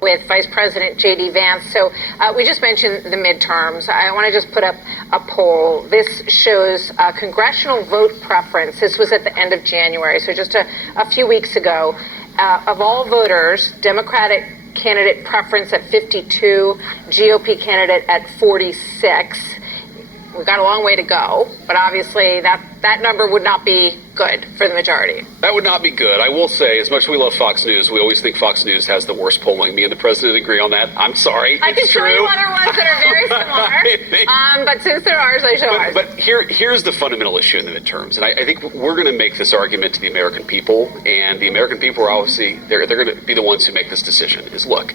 with Vice President Vance. So we just mentioned the midterms. I want to just put up a poll. This shows congressional vote preference. This was at the end of January, so just a few weeks ago. Of all voters, Democratic candidate preference at 52, GOP candidate at 46. We've got a long way to go, but obviously that number would not be good for the majority. That would not be good. I will say, as much as we love Fox News, we always think Fox News has the worst polling. Me and the president agree on that. I'm sorry. I can show you other ones that are very similar. But since they're ours, I show ours. But here's the fundamental issue in the midterms. And I think we're going to make this argument to the American people. And the American people are obviously, they're going to be the ones who make this decision. Is look,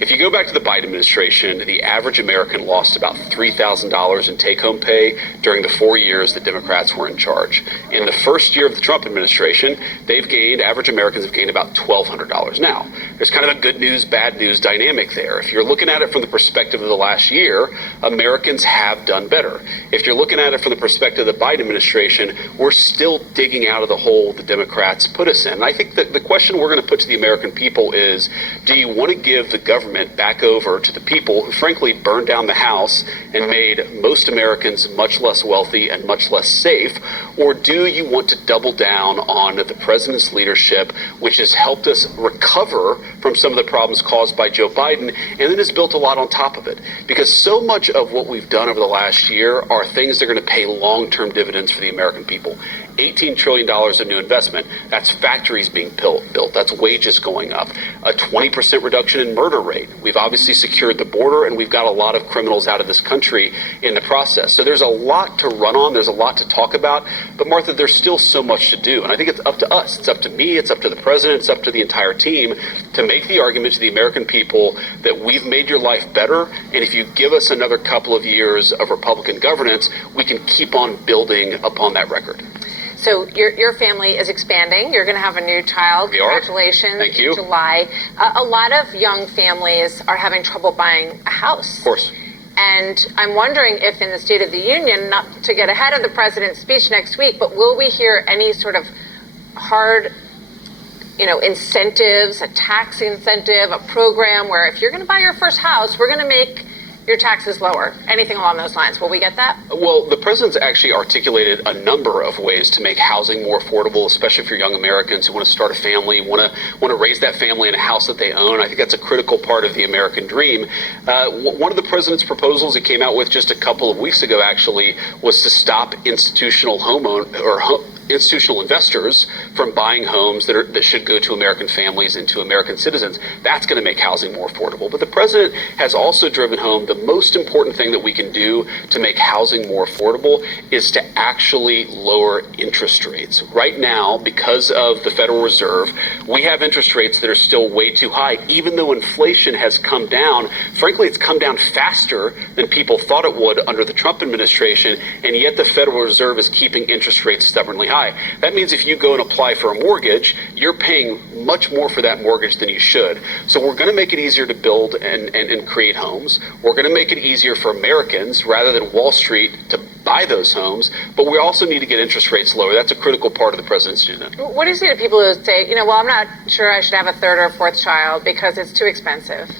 if you go back to the Biden administration, the average American lost about $3,000 in take-home pay during the 4 years that Democrats were in charge. In the first year of the Trump administration, average Americans have gained about $1,200. Now, there's kind of a good news, bad news dynamic there. If you're looking at it from the perspective of the last year, Americans have done better. If you're looking at it from the perspective of the Biden administration, we're still digging out of the hole the Democrats put us in. And I think that the question we're going to put to the American people is, do you want to give the government back over to the people who frankly burned down the house and made most Americans much less wealthy and much less safe? Or do you want to double down on the president's leadership, which has helped us recover from some of the problems caused by Joe Biden, and then has built a lot on top of it? Because so much of what we've done over the last year are things that are going to pay long-term dividends for the American people. $18 trillion of new investment. That's factories being built. That's wages going up. A 20% reduction in murder rate. We've obviously secured the border, and we've got a lot of criminals out of this country in the process. So there's a lot to run on. There's a lot to talk about. But Martha, there's still so much to do. And I think it's up to us. It's up to me. It's up to the president. It's up to the entire team to make the argument to the American people that we've made your life better. And if you give us another couple of years of Republican governance, we can keep on building upon that record. So your family is expanding. You're going to have a new child. We are. Congratulations. Thank you. In July. A lot of young families are having trouble buying a house. Of course. And I'm wondering if in the State of the Union, not to get ahead of the president's speech next week, but will we hear any sort of hard, incentives, a tax incentive, a program where if you're going to buy your first house, we're going to make your taxes lower, anything along those lines? Will we get that? Well, the president's actually articulated a number of ways to make housing more affordable, especially for young Americans who want to start a family, want to raise that family in a house that they own. I think that's a critical part of the American dream. One of the president's proposals he came out with just a couple of weeks ago, actually, was to stop institutional institutional investors from buying homes that should go to American families and to American citizens. That's going to make housing more affordable. But the president has also driven home the most important thing that we can do to make housing more affordable is to actually lower interest rates. Right now, because of the Federal Reserve, we have interest rates that are still way too high, even though inflation has come down. Frankly, it's come down faster than people thought it would under the Trump administration, and yet the Federal Reserve is keeping interest rates stubbornly high. That means if you go and apply for a mortgage, you're paying much more for that mortgage than you should. So we're going to make it easier to build and create homes. We're going to make it easier for Americans rather than Wall Street to buy those homes. But we also need to get interest rates lower. That's a critical part of the president's agenda. What do you say to people who say, I'm not sure I should have a third or a fourth child because it's too expensive?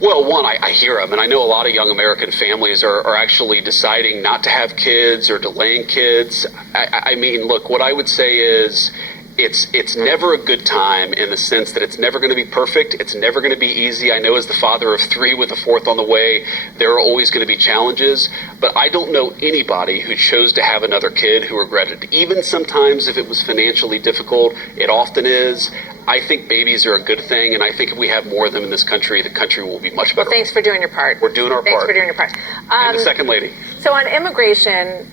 Well, one, I hear them, and I know a lot of young American families are actually deciding not to have kids or delaying kids. I mean, look, what I would say is it's never a good time in the sense that it's never going to be perfect. It's never going to be easy. I know as the father of three with a fourth on the way, there are always going to be challenges, but I don't know anybody who chose to have another kid who regretted it. Even sometimes if it was financially difficult, it often is. I think babies are a good thing, and I think if we have more of them in this country, the country will be much better. Well, thanks for doing your part. We're doing our part. Thanks for doing your part. And the second lady. So on immigration,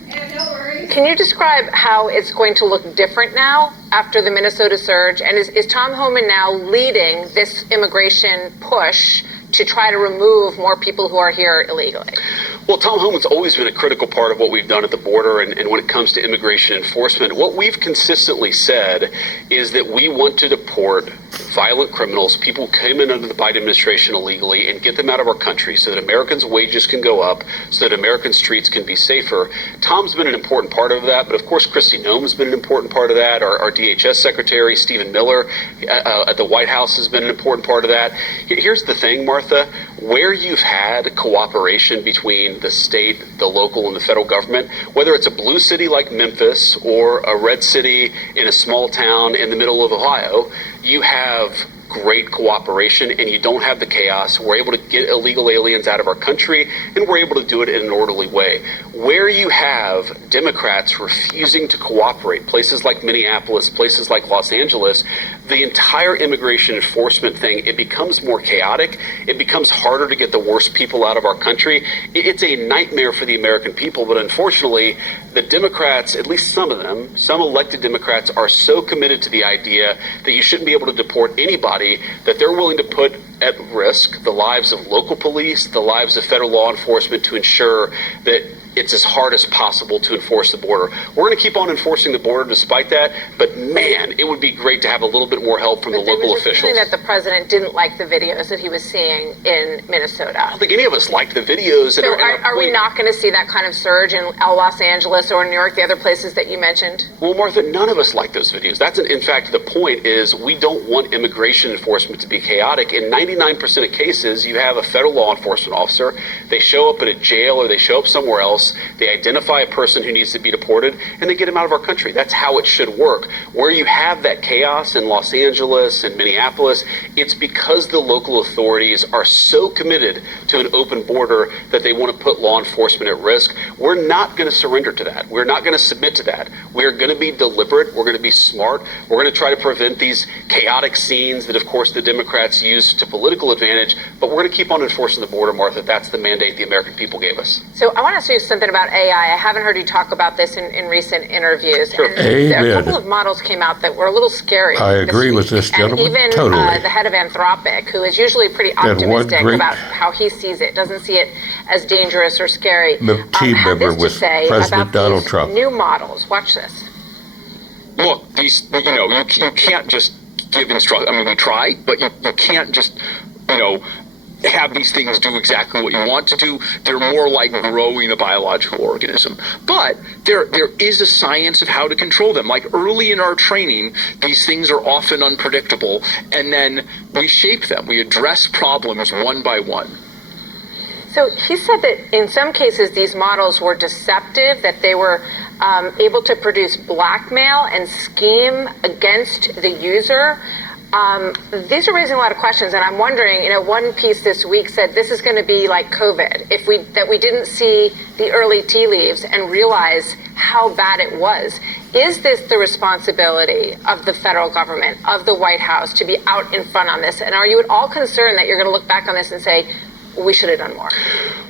can you describe how it's going to look different now after the Minnesota surge? And is Tom Homan now leading this immigration push to try to remove more people who are here illegally? Well, Tom Homan's always been a critical part of what we've done at the border, and when it comes to immigration enforcement, what we've consistently said is that we want to deport violent criminals, people who came in under the Biden administration illegally, and get them out of our country so that Americans' wages can go up, so that American streets can be safer. Tom's been an important part of that, but of course Kristi Noem's been an important part of that. Our DHS Secretary, Stephen Miller, at the White House has been an important part of that. Here's the thing, Martha, where you've had cooperation between the state, the local, and the federal government, whether it's a blue city like Memphis or a red city in a small town in the middle of Ohio, you have great cooperation and you don't have the chaos. We're able to get illegal aliens out of our country, and we're able to do it in an orderly way. Where you have Democrats refusing to cooperate, places like Minneapolis, places like Los Angeles, the entire immigration enforcement thing, it becomes more chaotic. It becomes harder to get the worst people out of our country. It's a nightmare for the American people, but unfortunately, the Democrats, at least some of them, some elected Democrats, are so committed to the idea that you shouldn't be able to deport anybody that they're willing to put at risk the lives of local police, the lives of federal law enforcement, to ensure that it's as hard as possible to enforce the border. We're going to keep on enforcing the border despite that, but man, it would be great to have a little bit more help from the local officials. That the president didn't like the videos that he was seeing in Minnesota. I don't think any of us liked the videos. So are we not going to see that kind of surge in Los Angeles or New York, the other places that you mentioned? Well, Martha, none of us like those videos. In fact, the point is we don't want immigration enforcement to be chaotic. In 99% of cases, you have a federal law enforcement officer. They show up at a jail or they show up somewhere else. They identify a person who needs to be deported, and they get him out of our country. That's how it should work. Where you have that chaos in Los Angeles and Minneapolis, it's because the local authorities are so committed to an open border that they want to put law enforcement at risk. We're not going to surrender to that. We're not going to submit to that. We're going to be deliberate. We're going to be smart. We're going to try to prevent these chaotic scenes that, of course, the Democrats use to political advantage, but we're going to keep on enforcing the border, Martha. That's the mandate the American people gave us. So I want to ask you something about AI. I haven't heard you talk about this in recent interviews. Sure. And a couple of models came out that were a little scary. I agree with this gentleman. And even totally. The head of Anthropic, who is usually pretty optimistic about how he sees it, doesn't see it as dangerous or scary. The team member with President Donald Trump. New models. Watch this. Look, you can't just give instructions. I mean, we try, but you can't just, have these things do exactly what you want to do. They're more like growing a biological organism. But there is a science of how to control them. Like early in our training, these things are often unpredictable, and then we shape them. We address problems one by one. So he said that in some cases these models were deceptive, that they were able to produce blackmail and scheme against the user. These are raising a lot of questions, and I'm wondering, one piece this week said this is going to be like COVID, that we didn't see the early tea leaves and realize how bad it was. Is this the responsibility of the federal government, of the White House, to be out in front on this? And are you at all concerned that you're going to look back on this and say, we should have done more?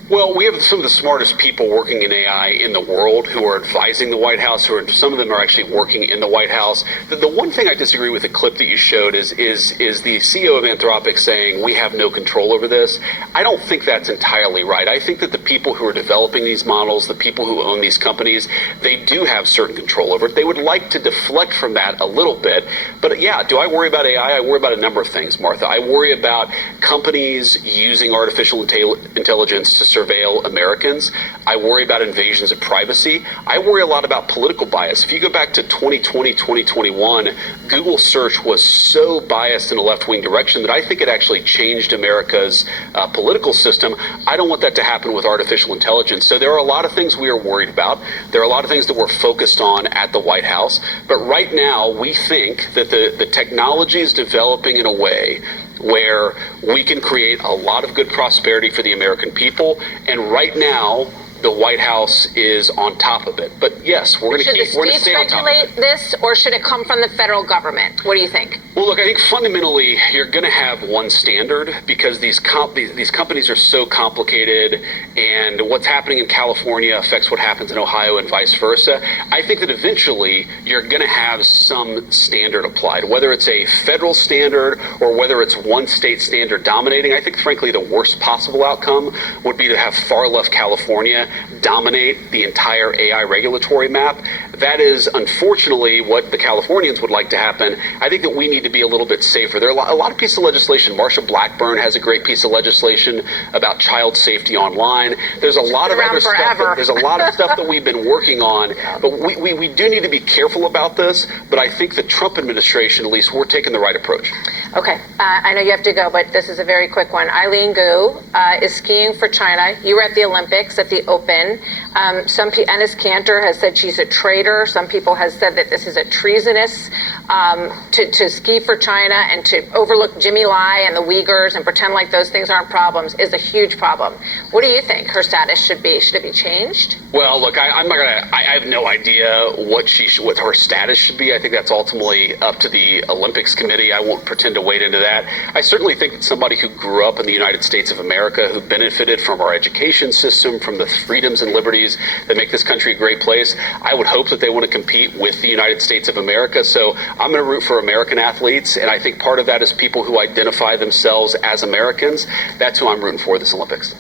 Well, we have some of the smartest people working in AI in the world who are advising the White House, some of them are actually working in the White House. The one thing I disagree with the clip that you showed is the CEO of Anthropic saying we have no control over this. I don't think that's entirely right. I think that the people who are developing these models, the people who own these companies, they do have certain control over it. They would like to deflect from that a little bit. But yeah, do I worry about AI? I worry about a number of things, Martha. I worry about companies using artificial intelligence to surveil Americans. I worry about invasions of privacy. I worry a lot about political bias. If you go back to 2020, 2021, Google search was so biased in a left-wing direction that I think it actually changed America's political system. I don't want that to happen with artificial intelligence. So there are a lot of things we are worried about. There are a lot of things that we're focused on at the White House. But right now, we think that the technology is developing in a way where we can create a lot of good prosperity for the American people. And right now, the White House is on top of it. But yes, we're going to stay on top of it. Should the states regulate this, or should it come from the federal government? What do you think? Well, look, I think fundamentally you're going to have one standard because these companies are so complicated, and what's happening in California affects what happens in Ohio and vice versa. I think that eventually you're going to have some standard applied, whether it's a federal standard or whether it's one state standard dominating. I think, frankly, the worst possible outcome would be to have far left California dominate the entire AI regulatory map. That is unfortunately what the Californians would like to happen. I think that we need to be a little bit safer. There are a lot of pieces of legislation. Marsha Blackburn has a great piece of legislation about child safety online. There's a lot of other stuff. There's a lot of stuff that we've been working on, but we do need to be careful about this. But I think the Trump administration, at least, we're taking the right approach. Okay, I know you have to go, but this is a very quick one. Eileen Gu is skiing for China. You were at the Olympics, at the Open. Enes Kanter has said she's a traitor. Some people have said that this is a treasonous to ski for China and to overlook Jimmy Lai and the Uyghurs and pretend like those things aren't problems is a huge problem. What do you think her status should be? Should it be changed? Well, look, I'm not gonna. I have no idea what her status should be. I think that's ultimately up to the Olympics committee. I won't pretend to wade into that. I certainly think that somebody who grew up in the United States of America, who benefited from our education system, from the freedoms and liberties that make this country a great place, I would hope that they want to compete with the United States of America. So I'm going to root for American athletes, and I think part of that is people who identify themselves as Americans. That's who I'm rooting for this Olympics.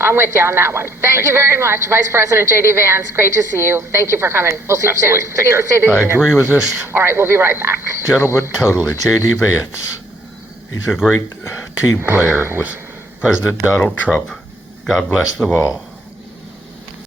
I'm with you on that one. Thanks you very much, Vice President J.D. Vance. Great to see you. Thank you for coming. We'll see you soon. Take care. I agree with this. All right, we'll be right back. Gentlemen, totally. J.D. Vance. He's a great team player with President Donald Trump. God bless them all.